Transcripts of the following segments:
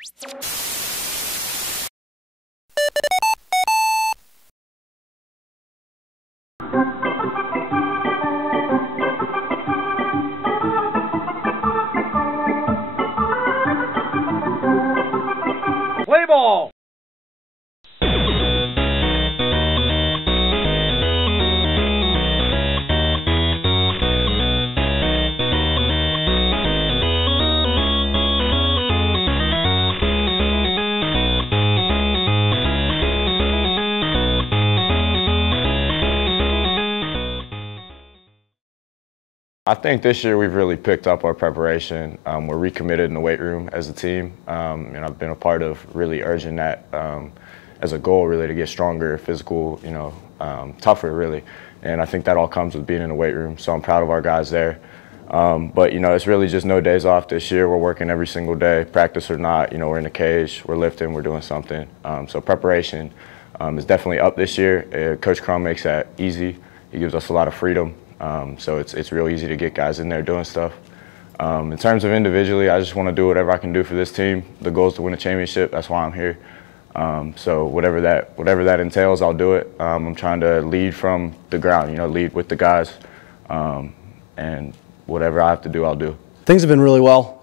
Play ball. I think this year we've really picked up our preparation. We're recommitted in the weight room as a team, and I've been a part of really urging that as a goal, really, to get stronger, physical, tougher, really. And I think that all comes with being in the weight room. So I'm proud of our guys there. But it's really just no days off this year. We're working every single day, practice or not. We're in the cage, we're lifting, we're doing something. So preparation is definitely up this year. Coach Crum makes that easy. He gives us a lot of freedom. So it's real easy to get guys in there doing stuff. In terms of individually, I just want to do whatever I can do for this team. The goal is to win a championship. That's why I'm here. So whatever that entails, I'll do it. I'm trying to lead from the ground, lead with the guys, and whatever I have to do, I'll do. Things have been really well.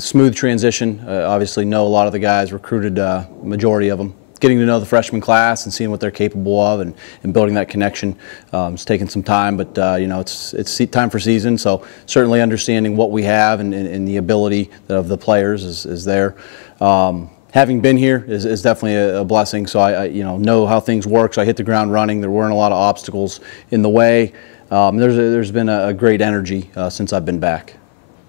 Smooth transition. Obviously, know a lot of the guys, recruited majority of them. Getting to know the freshman class and seeing what they're capable of and building that connection. It's taken some time, but it's time for season, so certainly understanding what we have and the ability of the players is there. Having been here is definitely a blessing, so I know how things work, so I hit the ground running. There weren't a lot of obstacles in the way. There's been a great energy since I've been back.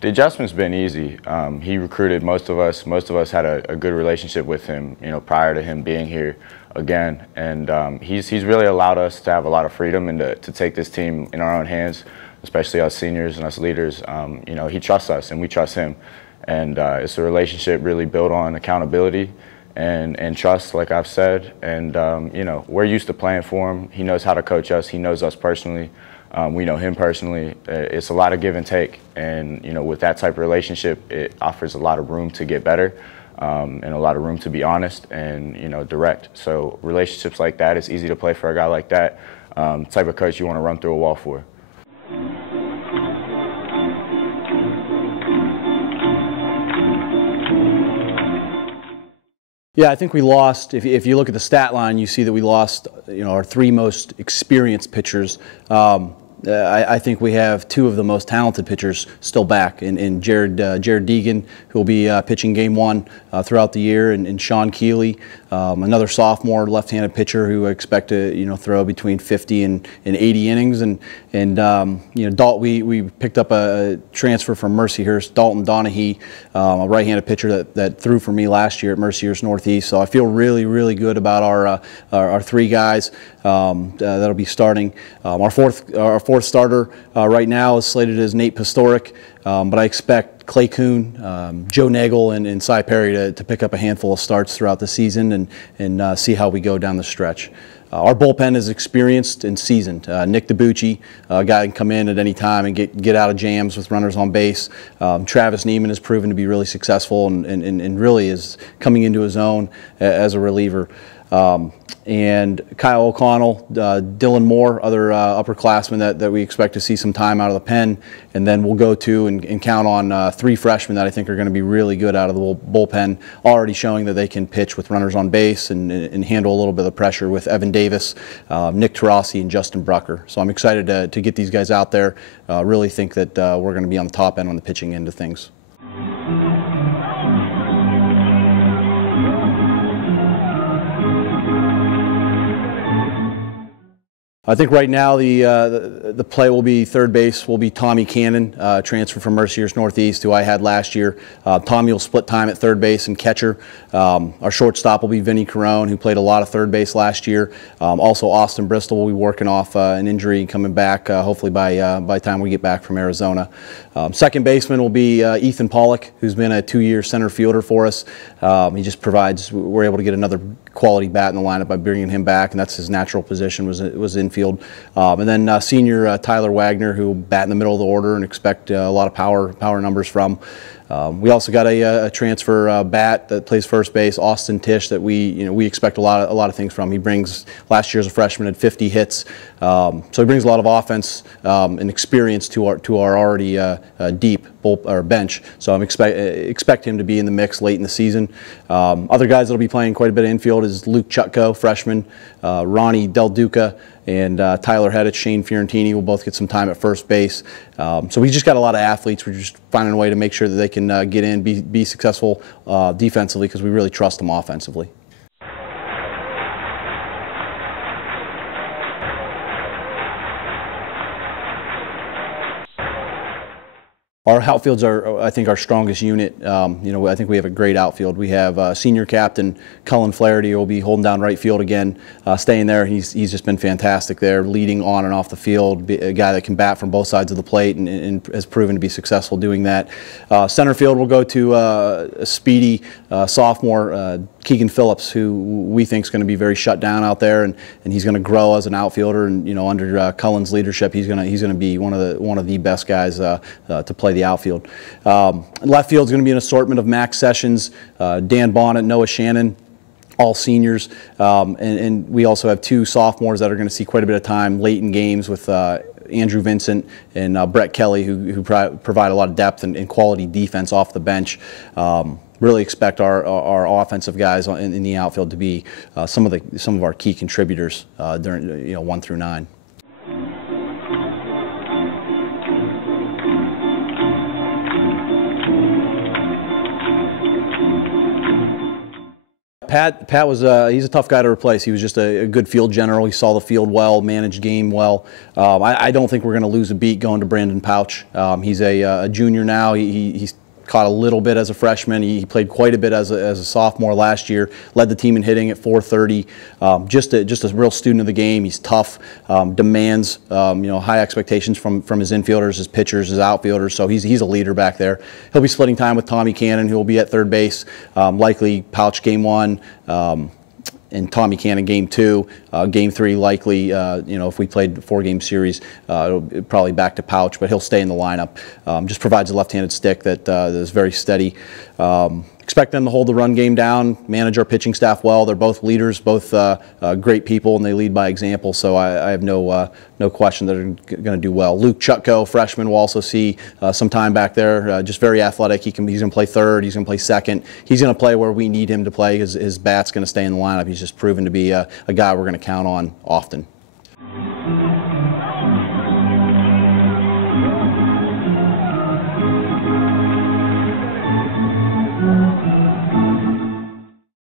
The adjustment's been easy. He recruited most of us. Most of us had a good relationship with him, prior to him being here again. And he's really allowed us to have a lot of freedom and to take this team in our own hands, especially us seniors and us leaders. He trusts us and we trust him. And it's a relationship really built on accountability and trust, like I've said. And, we're used to playing for him. He knows how to coach us. He knows us personally. We know him personally. It's a lot of give and take, and with that type of relationship, it offers a lot of room to get better, and a lot of room to be honest and direct. So relationships like that, it's easy to play for a guy like that. Type of coach you want to run through a wall for. Yeah, I think we lost. If you look at the stat line, you see that we lost our three most experienced pitchers. I think we have two of the most talented pitchers still back, in Jared Deegan, who will be pitching Game 1 throughout the year, and Sean Keeley, another sophomore left-handed pitcher who I expect to throw between 50 and 80 innings. And we picked up a transfer from Mercyhurst, Dalton Donahue, a right-handed pitcher that threw for me last year at Mercyhurst Northeast. So I feel really, really good about our three guys that'll be starting. Our fourth starter right now is slated as Nate Pastoric, but I expect Clay Kuhn, Joe Nagel, and Cy Perry to pick up a handful of starts throughout the season and see how we go down the stretch. Our bullpen is experienced and seasoned. Nick DiBucci, a guy can come in at any time and get out of jams with runners on base. Travis Neiman has proven to be really successful and really is coming into his own as a reliever. And Kyle O'Connell, Dylan Moore, other upperclassmen that we expect to see some time out of the pen. And then we'll go to and count on three freshmen that I think are going to be really good out of the bullpen, already showing that they can pitch with runners on base and handle a little bit of pressure with Evan Davis, Nick Tarasi, and Justin Brucker. So I'm excited to get these guys out there. Really think that we're going to be on the top end on the pitching end of things. I think right now the play will be third base will be Tommy Cannon, transfer from Mercyhurst Northeast, who I had last year. Tommy will split time at third base and catcher. Our shortstop will be Vinny Carone, who played a lot of third base last year. Also Austin Bristol will be working off an injury and coming back hopefully by the time we get back from Arizona. Second baseman will be Ethan Pollock, who's been a 2-year center fielder for us. He just provides, we're able to get another quality bat in the lineup by bringing him back, and that's his natural position, was infield. And then senior Tyler Wagner, who will bat in the middle of the order and expect a lot of power numbers from. We also got a transfer bat that plays first base, Austin Tisch, that we expect a lot of things from. He brings, last year as a freshman, had 50 hits, so he brings a lot of offense and experience to our already deep bench. So I'm expect him to be in the mix late in the season. Other guys that'll be playing quite a bit of infield is Luke Chutko, freshman, Ronnie Del Duca, and Tyler Hedich, Shane Fiorentini will both get some time at first base. So we just got a lot of athletes. We're just finding a way to make sure that they can get in, be successful defensively, because we really trust them offensively. Our outfields are, I think, our strongest unit. I think we have a great outfield. We have senior captain Cullen Flaherty who will be holding down right field again, staying there. He's just been fantastic there, leading on and off the field. A guy that can bat from both sides of the plate and has proven to be successful doing that. Center field will go to a speedy sophomore, Keegan Phillips, who we think is going to be very shut down out there, and he's going to grow as an outfielder. And under Cullen's leadership, he's going to be one of the best guys to play the outfield. Left field is going to be an assortment of Max Sessions, Dan Bonnet, Noah Shannon, all seniors, and we also have two sophomores that are going to see quite a bit of time late in games with Andrew Vincent and Brett Kelly, who provide a lot of depth and quality defense off the bench. Really expect our offensive guys in the outfield to be some of our key contributors during 1 through 9. Pat was he's a tough guy to replace. He was just a good field general. He saw the field well, managed game well. I don't think we're going to lose a beat going to Brandon Pouch. He's a junior now. He's caught a little bit as a freshman. He played quite a bit as a sophomore last year. Led the team in hitting at .430. Just a real student of the game. He's tough. Demands high expectations from his infielders, his pitchers, his outfielders. So he's a leader back there. He'll be splitting time with Tommy Cannon, who will be at third base. Likely Pouch game 1. And Tommy Cannon game 2, game 3 likely. If we played a 4-game series, it'll probably back to Pouch, but he'll stay in the lineup. Just provides a left-handed stick that is very steady. Expect them to hold the run game down, manage our pitching staff well. They're both leaders, both great people, and they lead by example. So I have no question that they're going to do well. Luke Chutko, freshman, will also see some time back there. Just very athletic. He's going to play third. He's going to play second. He's going to play where we need him to play. His bat's going to stay in the lineup. He's just proven to be a guy we're going to count on often.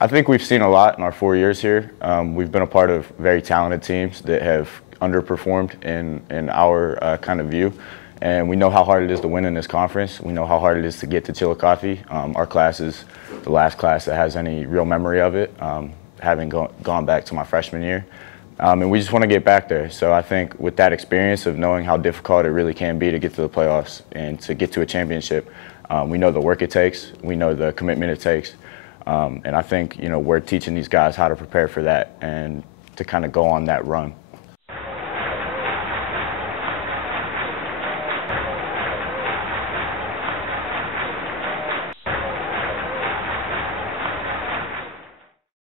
I think we've seen a lot in our 4 years here. We've been a part of very talented teams that have underperformed in our kind of view. And we know how hard it is to win in this conference. We know how hard it is to get to Chillicothe. Our class is the last class that has any real memory of it, having gone back to my freshman year. And we just want to get back there. So I think with that experience of knowing how difficult it really can be to get to the playoffs and to get to a championship, we know the work it takes. We know the commitment it takes. And I think, we're teaching these guys how to prepare for that and to kind of go on that run.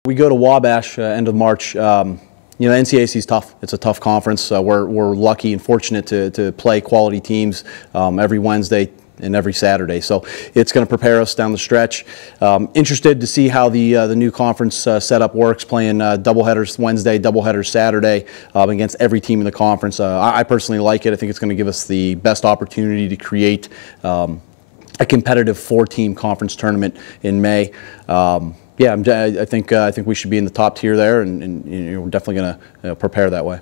We go to Wabash end of March. NCAC is tough. It's a tough conference. We're lucky and fortunate to play quality teams every Wednesday and every Saturday. So it's going to prepare us down the stretch. Interested to see how the new conference setup works, playing doubleheaders Wednesday, doubleheaders Saturday against every team in the conference. I personally like it. I think it's going to give us the best opportunity to create a competitive 4-team conference tournament in May. I think we should be in the top tier there, and we're definitely going to prepare that way.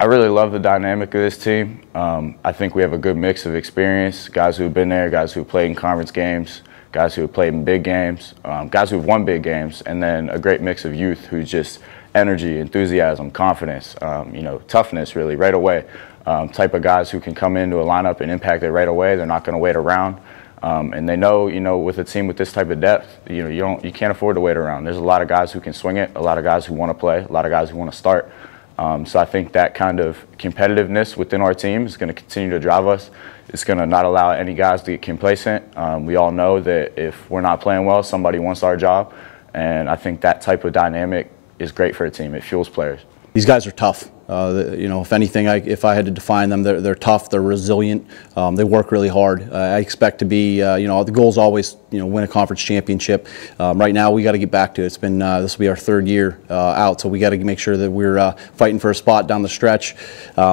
I really love the dynamic of this team. I think we have a good mix of experience, guys who have been there, guys who have played in conference games, guys who have played in big games, guys who have won big games, and then a great mix of youth who's just energy, enthusiasm, confidence, toughness really right away. Type of guys who can come into a lineup and impact it right away. They're not going to wait around. And they know, with a team with this type of depth, you can't afford to wait around. There's a lot of guys who can swing it, a lot of guys who want to play, a lot of guys who want to start. So I think that kind of competitiveness within our team is going to continue to drive us. It's going to not allow any guys to get complacent. We all know that if we're not playing well, somebody wants our job. And I think that type of dynamic is great for a team. It fuels players. These guys are tough. If anything, if I had to define them, they're tough, they're resilient, they work really hard. I expect to be, the goal is always, win a conference championship. Right now, we got to get back to it. It's been, this will be our third year out, so we got to make sure that we're fighting for a spot down the stretch.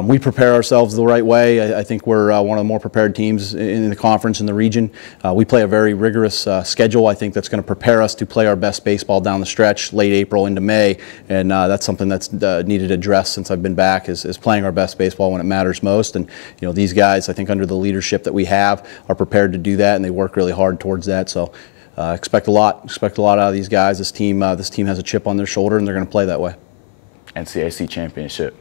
We prepare ourselves the right way. I think we're one of the more prepared teams in the conference, in the region. We play a very rigorous schedule. I think that's going to prepare us to play our best baseball down the stretch, late April into May, and that's something that's needed addressed since I've been back, is playing our best baseball when it matters most. And these guys, I think under the leadership that we have, are prepared to do that, and they work really hard towards that. So expect a lot out of these guys. This team has a chip on their shoulder, and they're going to play that way. NCAC championship.